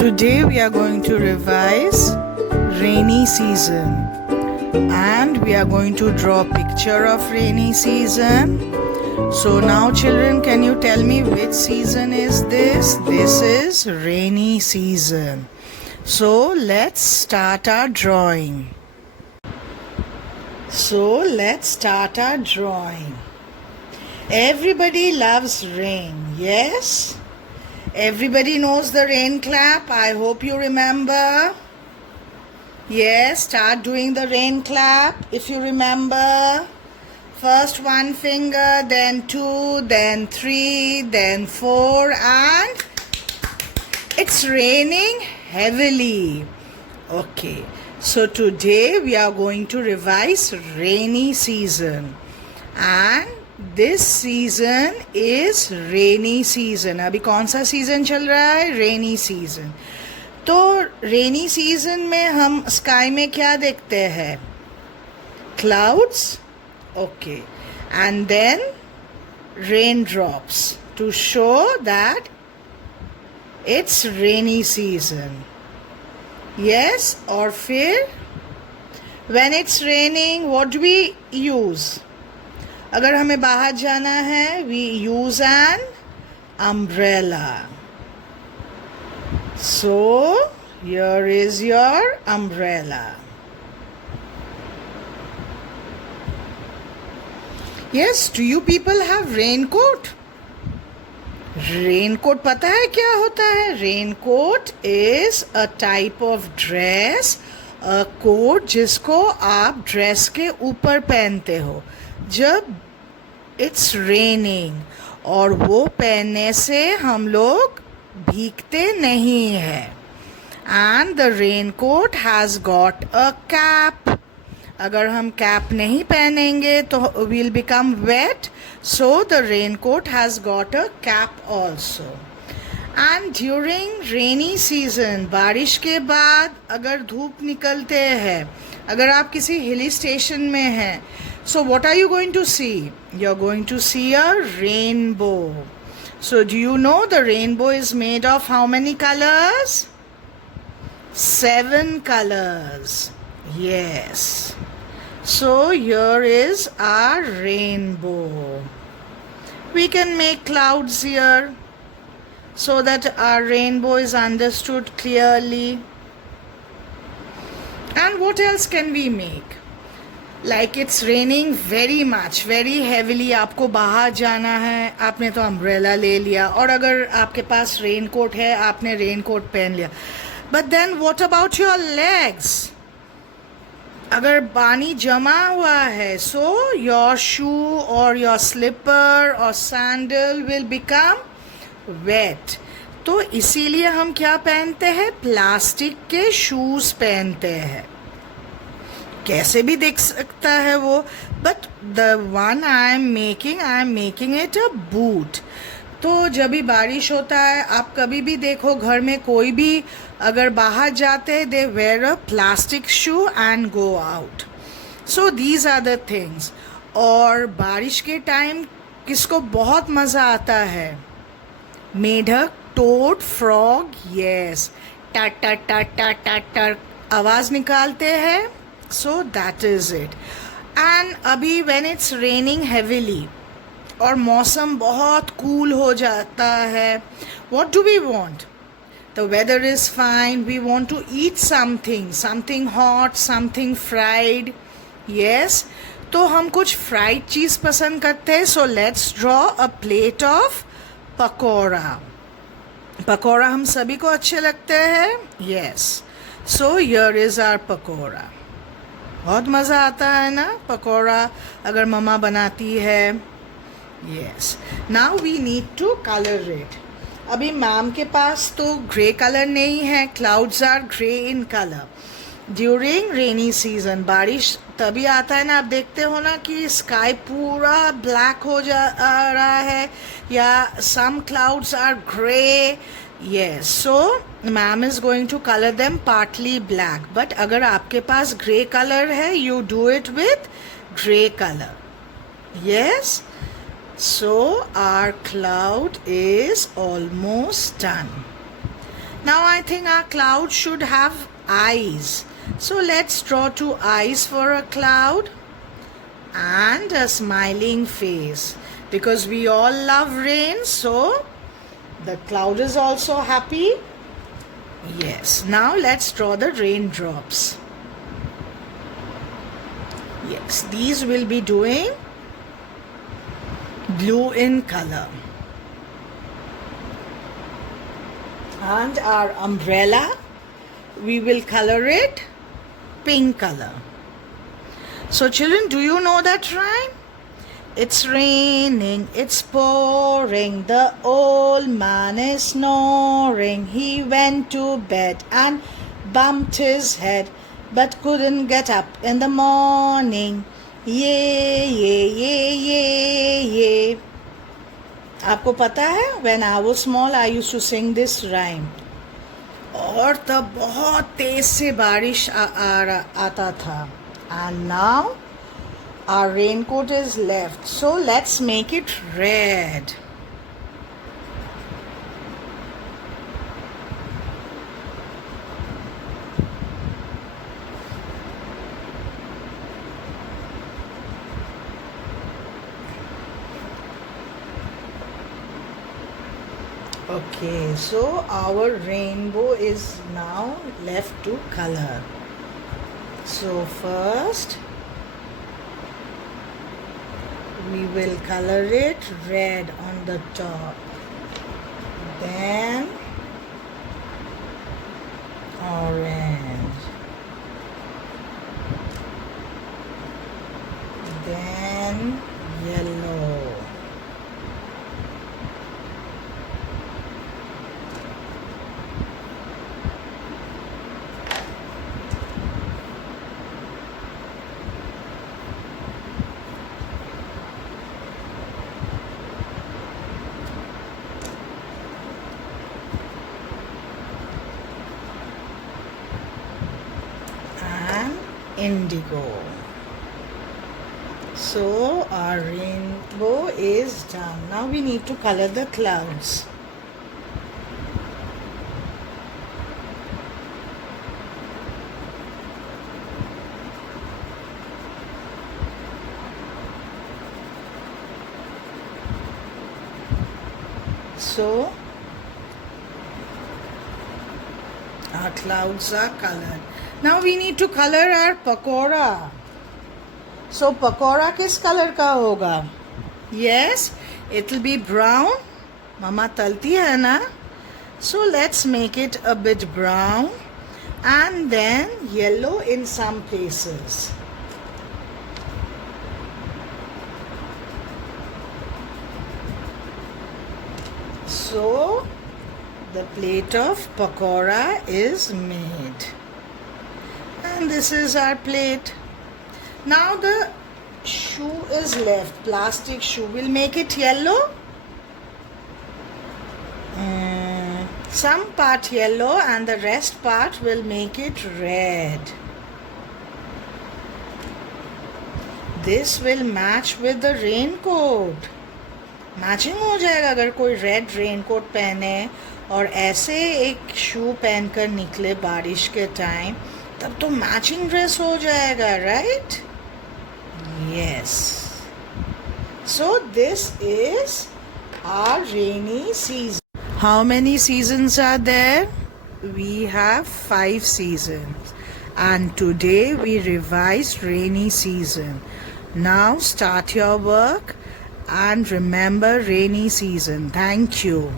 Today we are going to revise rainy season and we are going to draw a picture of rainy season. So now children, can you tell me which season is this? This is rainy season. So let's start our drawing. Everybody loves rain, yes? Everybody knows the rain clap. I hope you remember. Yes, start doing the rain clap if you remember. First one finger, then two, then three, then four, and it's raining heavily. Okay, so today we are going to revise rainy season. And this season is rainy season. अभी कौन सा season चल रहा है? Rainy season. तो rainy season में हम sky में क्या देखते हैं? Clouds. Okay, and then rain drops to show that it's rainy season. Yes, और फिर when it's raining what do we use? अगर हमें बाहर जाना है, we use an umbrella. So here is your umbrella. Yes, do you people have raincoat? Raincoat पता है क्या होता है? Raincoat is a type of dress, a coat जिसको आप ड्रेस के ऊपर पहनते हो जब इट्स रेनिंग, और वो पहनने से हम लोग भीगते नहीं हैं. And the raincoat has got a cap. अगर हम कैप नहीं पहनेंगे तो we'll become wet, so the raincoat has got a cap also. And during rainy season, बारिश के बाद अगर धूप निकलते हैं, अगर आप किसी हिली स्टेशन में हैं, so what are you going to see? You're going to see a rainbow. So do you know the rainbow is made of how many colors? 7 colors. Yes. So here is our rainbow. We can make clouds here so that our rainbow is understood clearly. And what else can we make? Like it's raining very much, very heavily. आपको बाहर जाना है, आपने तो umbrella ले लिया, और अगर आपके पास रेनकोट है, आपने रेनकोट पहन लिया. But then what about your legs? अगर पानी जमा हुआ है, so your shoe or your slipper or sandal will become wet. तो इसीलिए हम क्या पहनते हैं? प्लास्टिक के शूज़ पहनते हैं. कैसे भी देख सकता है वो, but the one I am making it a boot. तो जब भी बारिश होता है, आप कभी भी देखो घर में कोई भी अगर बाहर जाते हैं, they wear a plastic shoe and go out. So these are the things. और बारिश के टाइम किसको बहुत मज़ा आता है? मेढक, टोड, फ्रॉग, यस, टर टर टर टर टर टर आवाज़ निकालते हैं. So that is it. And अभी when it's raining heavily और मौसम बहुत cool हो जाता है, what do we want? The weather is fine. We want to eat something hot, something fried. Yes. तो हम कुछ fried चीज़ पसंद करते हैं. So let's draw a plate of pakora. Pakora हम सभी को अच्छे लगते हैं. Yes. So here is our pakora. बहुत मज़ा आता है ना पकौड़ा अगर मम्मा बनाती है. Yes, now we need to colour it. अभी मैम के पास तो ग्रे कलर नहीं है. Clouds are grey in colour. During rainy season, बारिश तभी आता है ना, आप देखते हो ना कि स्काई पूरा ब्लैक हो जा रहा है, या some clouds are grey. Yes, so ma'am is going to color them partly black. But अगर आपके पास grey color है, you do it with grey color. Yes. So our cloud is almost done. Now I think our cloud should have eyes. So let's draw 2 eyes for a cloud and a smiling face. Because we all love rain, so the cloud is also happy. Yes, now let's draw the raindrops. Yes, these will be doing blue in color. And our umbrella, we will color it pink color. So children, do you know that rhyme? It's raining, it's pouring, the old man is snoring. He went to bed and bumped his head, but couldn't get up in the morning. Yay, yay, yay, yay, yay. आपको पता है, when I was small, I used to sing this rhyme. और तब बहुत तेज से बारिश आता था. And now our raincoat is left. So let's make it red. Okay, so our rainbow is now left to color. So first we will color it red on the top, then orange, then yellow, indigo. So our rainbow is done. Now we need to color the clouds. So our clouds are colored. Now we need to color our pakora. So pakora किस colour का होगा? Yes, it will be brown. Mama तलती है ना? So let's make it a bit brown and then yellow in some places. So the plate of pakora is made. And this is our plate. Now the shoe is left, plastic shoe. We'll make it yellow. Some part yellow and the rest part will make it red. This will match with the raincoat. Matching हो जाएगा अगर कोई red raincoat पहने और ऐसे एक शू पहनकर निकले बारिश के टाइम, तब तो मैचिंग ड्रेस हो जाएगा, right? Yes. So this is our rainy season. How many seasons are there? We have 5 seasons and today we revised rainy season. Now start your work and remember rainy season. Thank you.